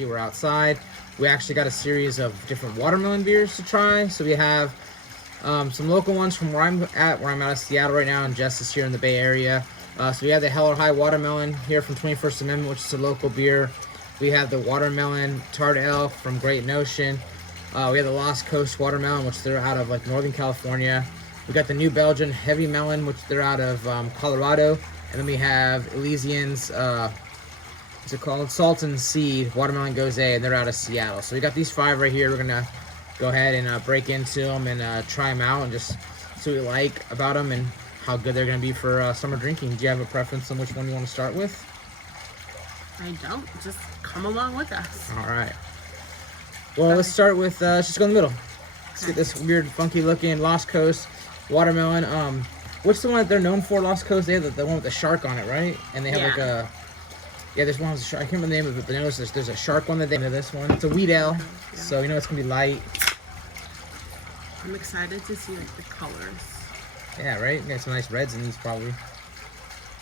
See, we're outside. We actually got a series of different watermelon beers to try. So we have some local ones from where I'm at of Seattle right now, and Jess is here in the Bay Area. So we have the Hell or High Watermelon here from 21st Amendment, which is a local beer. We have the Watermelon Tart Ale from Great Notion. We have the Lost Coast Watermelon, which they're out of like Northern California. We got the New Belgian Heavy Melon, which they're out of Colorado. And then we have Elysian's, what's it called? Salt and Seed Watermelon Gose, and they're out of Seattle. So we got these 5 right here. We're going to go ahead and break into them and try them out and just see what we like about them and how good they're going to be for summer drinking. Do you have a preference on which one you want to start with? I don't. Just come along with us. All right. Well, let's start with, let's just go in the middle. Let's get this weird, funky looking Lost Coast Watermelon. What's the one that they're known for, Lost Coast? They have the one with the shark on it, right? And they have like a, yeah, there's one with a shark. I can't remember the name of it, but there's a shark one that they have this one. It's a wheat ale, so you know it's going to be light. I'm excited to see like the colors. Yeah, right? Got some nice reds in these probably.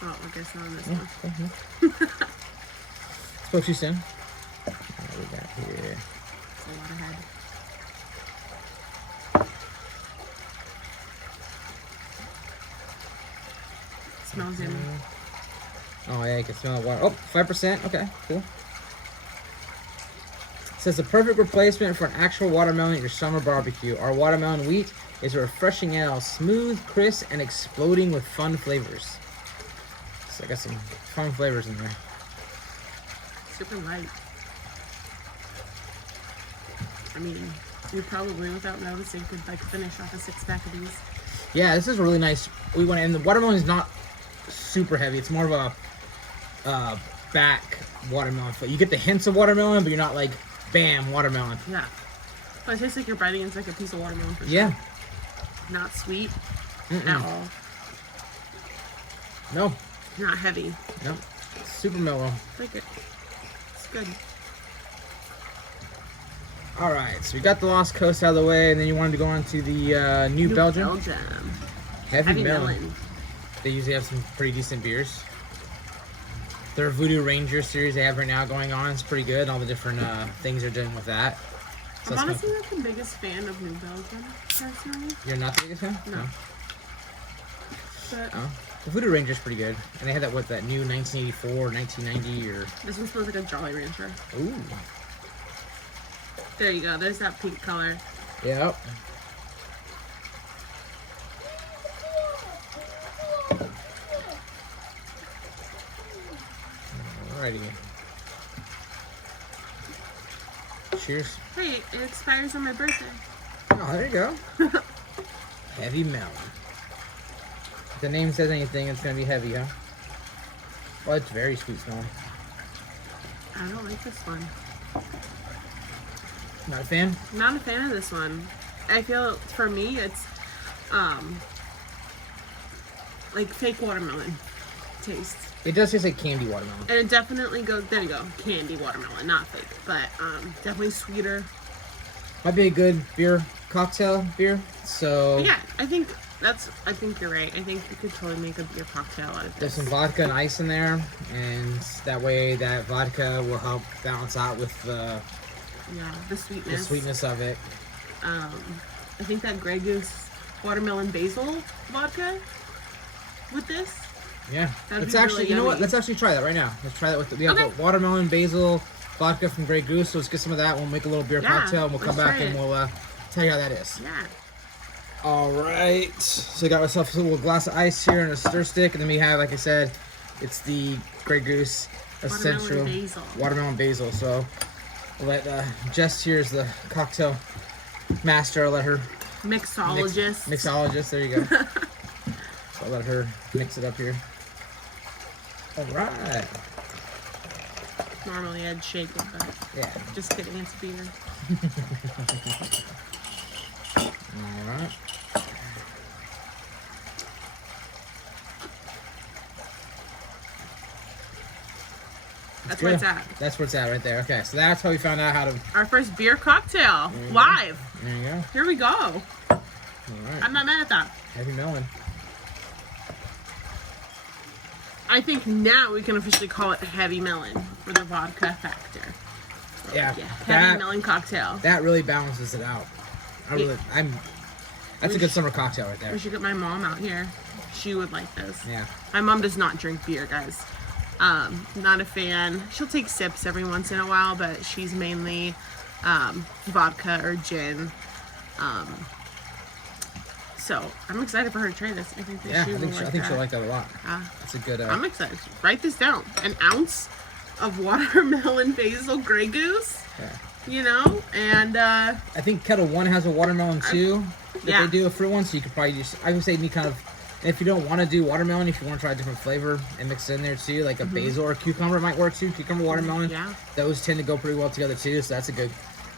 Oh, I guess not on this one. Spoke too soon. What do we got here? It's a lot ahead. Smells yummy. Oh yeah, you can smell the water. Oh, 5%. Okay, cool. It says the perfect replacement for an actual watermelon at your summer barbecue. Our watermelon wheat is a refreshing ale, smooth, crisp, and exploding with fun flavors. So I got some fun flavors in there. Super light. I mean, you probably, without noticing, could like finish off a 6-pack of these. Yeah, this is really nice. And the watermelon is not super heavy. It's more of a back watermelon. You get the hints of watermelon, but you're not like, bam, watermelon. Yeah. But it tastes like you're biting into like a piece of watermelon for sure. Yeah. Not sweet at all. No. Not heavy. No. Super mellow. Like it. It's good. All right, so we got the Lost Coast out of the way, and then you wanted to go on to the New Belgium. Heavy Melon. They usually have some pretty decent beers. Their Voodoo Ranger series they have right now going on is pretty good. All the different things they're doing with that. So I'm honestly not the biggest fan of New Belgium, personally. You're not the biggest fan? No. But the Voodoo Ranger is pretty good. And they had that, what, that new 1984, 1990, or... This one smells like a Jolly Rancher. Ooh. There you go. There's that pink color. Yep. Alrighty. Cheers. Hey, it expires on my birthday. Oh, there you go. Heavy Melon. If the name says anything, it's going to be heavy, huh? Well, it's very sweet smelling. I don't like this one. Not a fan? Not a fan of this one. I feel, for me, it's, like fake watermelon taste. It does taste like candy watermelon. And it definitely goes, there you go, candy watermelon, not fake, but definitely sweeter. Might be a good cocktail beer, so... Yeah, I think you're right. I think you could totally make a beer cocktail out of this. There's some vodka and ice in there, and that way that vodka will help balance out with the sweetness of it. I think that Grey Goose Watermelon Basil vodka with this. Yeah. That'd Let's be actually, really you know what? yummy. Let's actually try that right now. Let's try that with we have the watermelon basil vodka from Grey Goose. So let's get some of that. We'll make a little beer cocktail, and we'll come back and we'll tell you how that is. Yeah. All right. So I got myself a little glass of ice here and a stir stick, and then we have, like I said, it's the Grey Goose Essential Watermelon Basil. So I'll let Jess here is the cocktail master. I'll let her mixologist. There you go. So I'll let her mix it up here. All right. Normally I'd shake it, but yeah. Just kidding, it's beer. All right. That's where it's at. That's where it's at right there. Okay, so that's how we found out how to... Our first beer cocktail, live. There you go. Here we go. All right. I'm not mad at that. Heavy Melon. I think now we can officially call it Heavy Melon for the vodka factor. Yeah, heavy melon cocktail. That really balances it out. That's a good summer cocktail right there. We should get my mom out here. She would like this. Yeah. My mom does not drink beer, guys. Not a fan. She'll take sips every once in a while, but she's mainly vodka or gin. So I'm excited for her to try this. I think I think she'll like that a lot. It's a good. I'm excited. Write this down. An ounce of watermelon basil Grey Goose. Yeah. You know, and I think Kettle One has a watermelon too. Yeah. They do a fruit one, so you could probably just. I would say any kind of. If you don't want to do watermelon, if you want to try a different flavor and mix it in there too, like a basil or cucumber might work too. Cucumber watermelon. Yeah. Those tend to go pretty well together too, so that's a good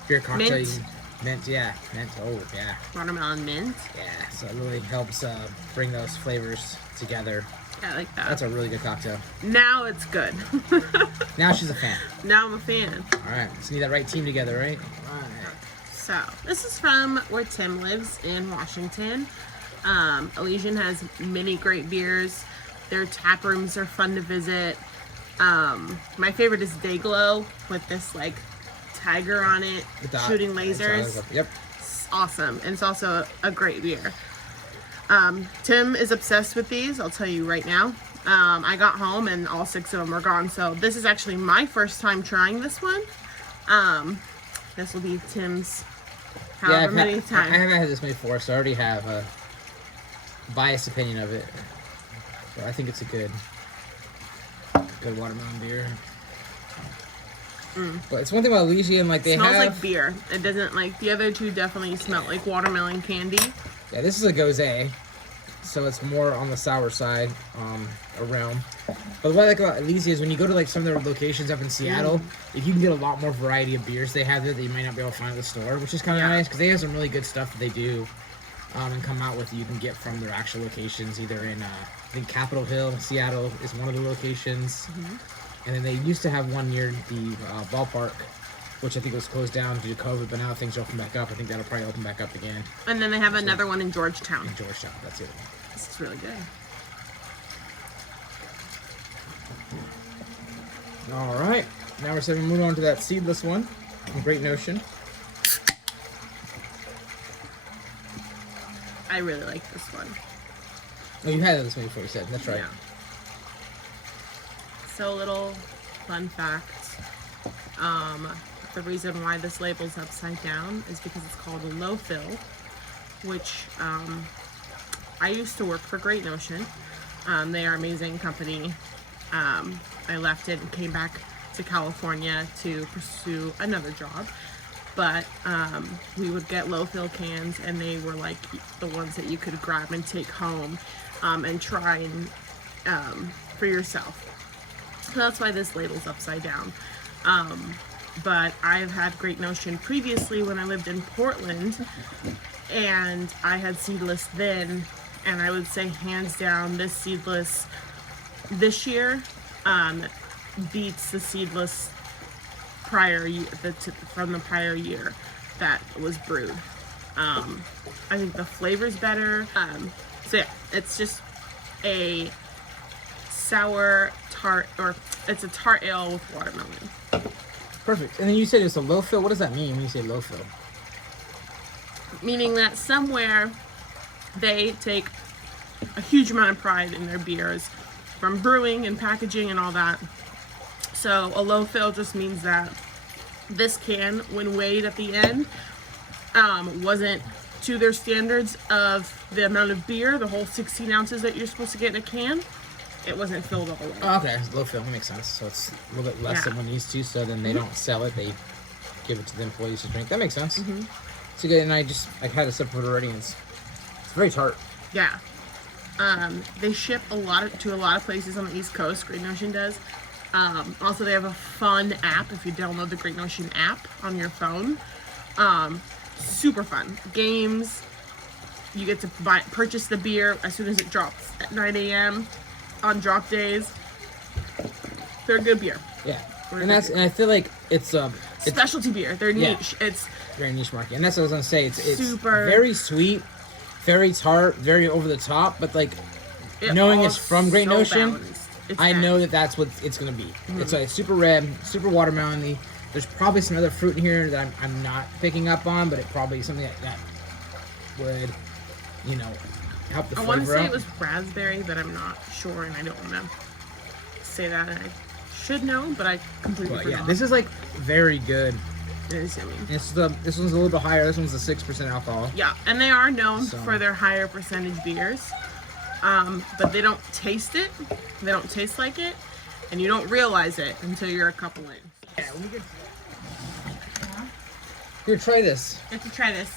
beer cocktail. Mint. Mint, yeah. Mint, oh yeah. Watermelon mint. Yeah, so it really helps bring those flavors together. I like that. That's a really good cocktail. Now it's good. Now she's a fan. Now I'm a fan. All right, just need that right team together, right? All right. So this is from where Tim lives in Washington. Elysian has many great beers. Their tap rooms are fun to visit. My favorite is Dayglow with this like tiger on it shooting lasers. Yep. It's awesome. And it's also a great beer. Tim is obsessed with these, I'll tell you right now. I got home and all 6 of them were gone. So this is actually my first time trying this one. This will be Tim's however many times. I haven't had this before, so I already have a biased opinion of it. So I think it's a good watermelon beer. But it's one thing about Elysian, like they smells like beer. It doesn't like the other two definitely smell like watermelon candy. Yeah, this is a Gose, so it's more on the sour side, a realm. But what I like about Elysian is when you go to like some of their locations up in Seattle, if you can get a lot more variety of beers they have there that you might not be able to find at the store, which is kind of nice because they have some really good stuff that they do and come out with you can get from their actual locations, either in I think Capitol Hill, Seattle is one of the locations, and then they used to have one near the ballpark, which I think was closed down due to COVID, but now things are open back up. I think that'll probably open back up again. And then they have another one in Georgetown. In Georgetown, that's it. This is really good. All right, now we're going to move on to that seedless one from Great Notion. I really like this one. Oh, you had this one before you said. That's right. Yeah. So, little fun fact. The reason why this label's upside down is because it's called a low fill, which I used to work for Great Notion. They are an amazing company. I left it and came back to California to pursue another job. But we would get low fill cans, and they were like the ones that you could grab and take home and try and for yourself. So that's why this label's upside down. But I've had Great Notion previously when I lived in Portland, and I had Seedless then, and I would say hands down this Seedless this year beats the Seedless prior year, from the prior year that was brewed. I think the flavor's better. So yeah, it's just a sour tart, or it's a tart ale with watermelon. Perfect. And then you said it's a low fill. What does that mean when you say low fill? Meaning that somewhere they take a huge amount of pride in their beers, from brewing and packaging and all that. So a low fill just means that this can, when weighed at the end, wasn't to their standards of the amount of beer, the whole 16 ounces that you're supposed to get in a can. It wasn't filled all the way. Oh, okay, low fill, that makes sense. So it's a little bit less than one needs to, so then they don't sell it, they give it to the employees to drink. That makes sense. It's good, and I had a sip of it already, and it's very tart. Yeah. They ship to a lot of places on the East Coast. Great Notion does. Also, they have a fun app if you download the Great Notion app on your phone. Super fun. Games. You get to purchase the beer as soon as it drops at 9 a.m. on drop days. They're a good beer. Yeah. And I feel like it's specialty beer. They're niche. It's very niche market. And that's what I was gonna say. It's super very sweet, very tart, very over the top, but like knowing it's from Great Notion, I know that that's what it's gonna be. It's like super red, super watermelon-y. There's probably some other fruit in here that I'm not picking up on, but it probably is something that would, you know, help the I flavor want to say out. it was raspberry, but I'm not sure, and I don't want to say that. I should know, but I completely But forgot. yeah, this is like very good. It is yummy. This one's a little bit higher. This one's a 6% alcohol. Yeah, and they are known So- for their higher percentage beers, but they don't taste it. They don't taste like it, and you don't realize it until you're a couple in. Yeah, we could. Here, try this. You have to try this.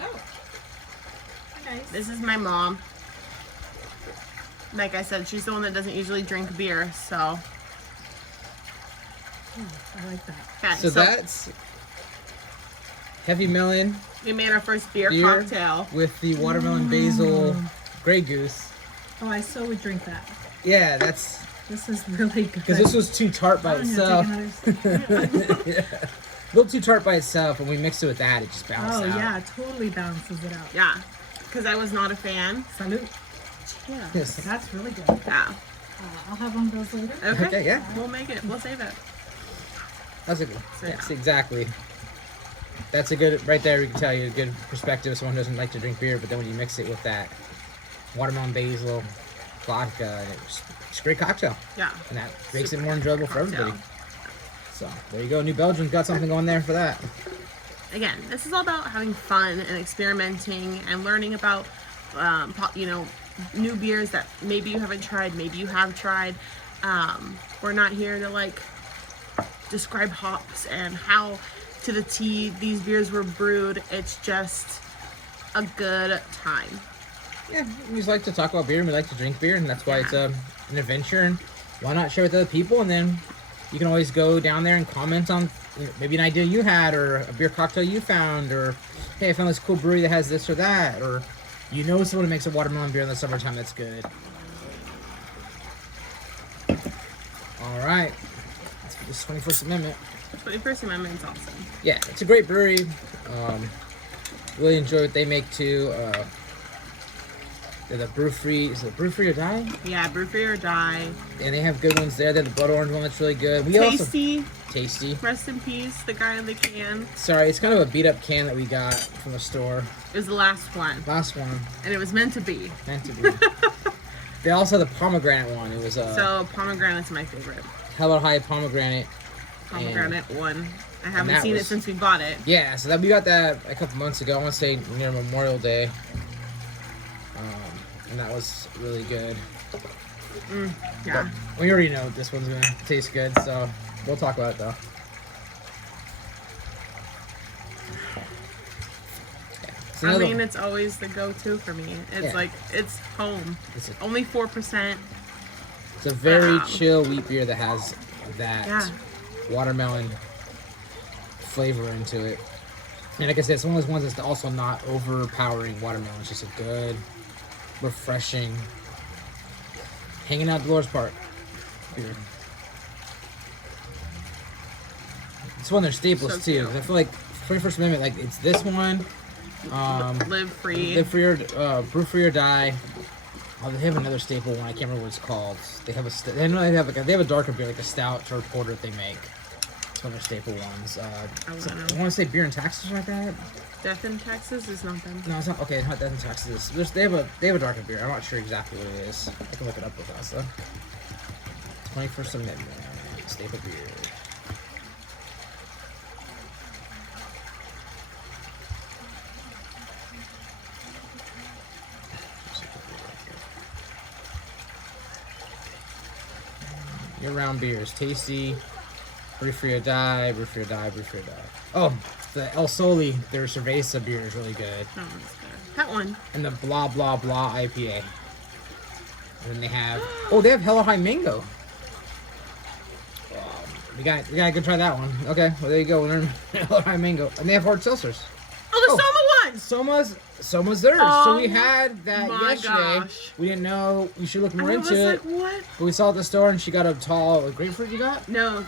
Oh. Nice. This is my mom. Like I said, she's the one that doesn't usually drink beer, so. I like that. Okay, So that's Heavy Melon we made our first beer beer cocktail. with the watermelon basil Grey Goose. Oh, I so would drink that. Yeah, that's This is really good. because this was too tart by I'm gonna itself. take another sip. Yeah. A little too tart by itself. When we mixed it with that, it just balanced Oh out. yeah, it totally balances it out. Yeah, because I was not a fan. Salute. Yeah. Yes. That's really good. Yeah. I'll have one of those later. Okay. Okay, yeah. We'll make it. We'll save it. That's a good. So, Yes, yeah. exactly. That's a good right there. We can tell you a good perspective. Someone who doesn't like to drink beer, but then when you mix it with that watermelon basil vodka, it's a great cocktail, Yeah. and that makes it more enjoyable for Cocktail. everybody. So there you go. New Belgium's got something going there for that. Again, this is all about having fun and experimenting and learning about, new beers that maybe you haven't tried, maybe you have tried. We're not here to like describe hops and how to the T these beers were brewed. It's just a good time. Yeah, we just like to talk about beer, and we like to drink beer, and that's why it's an adventure. And why not share with other people? And then you can always go down there and comment on maybe an idea you had, or a beer cocktail you found, or hey, I found this cool brewery that has this or that, or someone who makes a watermelon beer in the summertime that's good. All right, this 21st Amendment. 21st Amendment's awesome. Yeah, it's a great brewery. Really enjoy what they make too. They're the Brew Free. Is it Brew Free or Die? Yeah, brew free or die. And they have good ones there. They have the blood orange one that's really good. Tasty. Tasty. Rest in peace, the guy in the can. Sorry, it's kind of a beat up can that we got from the store. It was the last one, Last one, and it was meant to be. meant to be. They also had the pomegranate one. It was a So pomegranate's my favorite. hella high pomegranate. Pomegranate one. I haven't that seen it was- since we bought it. Yeah, so that we got that a couple months ago. I want to say near Memorial Day. And that was really good. Yeah. But we already know this one's gonna taste good, so we'll talk about it though. Yeah. It's I another- mean, it's always the go-to for me. It's Yeah. like, it's home. It's a- Only 4%. It's a very Wow. chill wheat beer that has that Yeah. watermelon flavor into it. And like I said, it's one of those ones that's also not overpowering watermelon. It's just a good, refreshing, hanging out at Dolores Park beer. It's one of their staples So too. cute. 'Cause I feel like 21st Amendment, like it's this one, Live free. Live Free or Brew Free or Die. Oh, they have another staple one. I can't remember what it's called. They have they have a darker beer, like a stout or porter that they make. It's one of their staple ones. I I don't know. want to say Beer in Texas or something like that. Death in Texas is not them. No, it's not. Okay, it's not Death in Texas. They have a darker beer. I'm not sure exactly what it is. I can look it up with us though. 21st Amendment staple beer. Year-round beers, tasty, brew free or die, brew free or die, brew free or die. Oh, the El Soli, their cerveza beer is really good, That one's good. That one. and the blah blah blah IPA. And then they have they have Hella High Mango. We gotta go try that one. Okay, well there you go. We learned Hella High Mango, and they have hard seltzers. Oh, the Soma ones! Soma's theirs. So we Oh had that my yesterday. gosh. We didn't know we should look more I into was it. like, what? But we saw it at the store, and she got a tall grapefruit. You got No,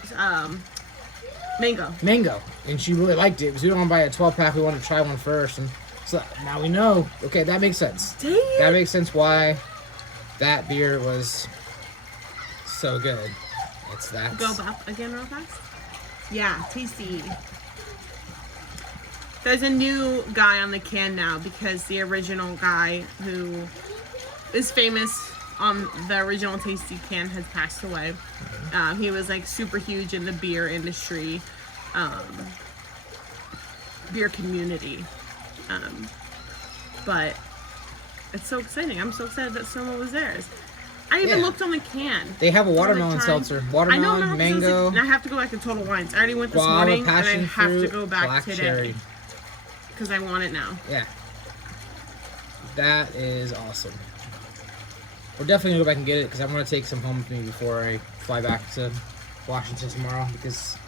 mango. mango, and she really liked it because we don't want to buy a 12-pack. We wanted to try one first, and so now we know. Okay, that makes sense. Dang it. That makes sense why that beer was so good. It's that. Go back again real fast. Yeah, tasty. There's a new guy on the can now because the original guy who is famous on the original Tasty can has passed away. He was like super huge in the beer industry, beer community. But it's so exciting. I'm so excited that Soma was theirs. I even Yeah. looked on the can. They have a all the watermelon time. seltzer. I Watermelon, know, mango, and I have to go back to Total Wines. I already went this guava, morning, and I passion have fruit, to go back black today cherry. because I want it now. Yeah. That is awesome. We're definitely gonna go back and get it because I'm gonna take some home with me before I fly back to Washington tomorrow. Because,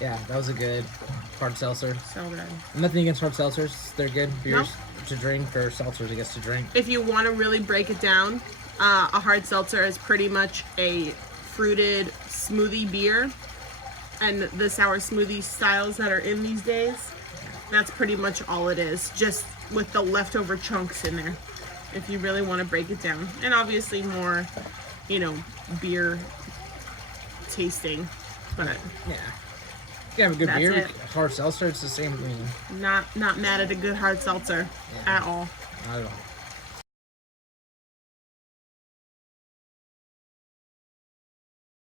yeah, that was a good hard seltzer. So good. Nothing against hard seltzers; they're good beers to drink, or seltzers, I guess, to drink. If you want to really break it down, a hard seltzer is pretty much a fruited smoothie beer, and the sour smoothie styles that are in these days, that's pretty much all it is, just with the leftover chunks in there, if you really want to break it down. And obviously more, beer tasting, but Yeah. You have a good That's beer, it. hard seltzer. It's the same thing. not mad at a good hard seltzer Yeah. at all. I don't know.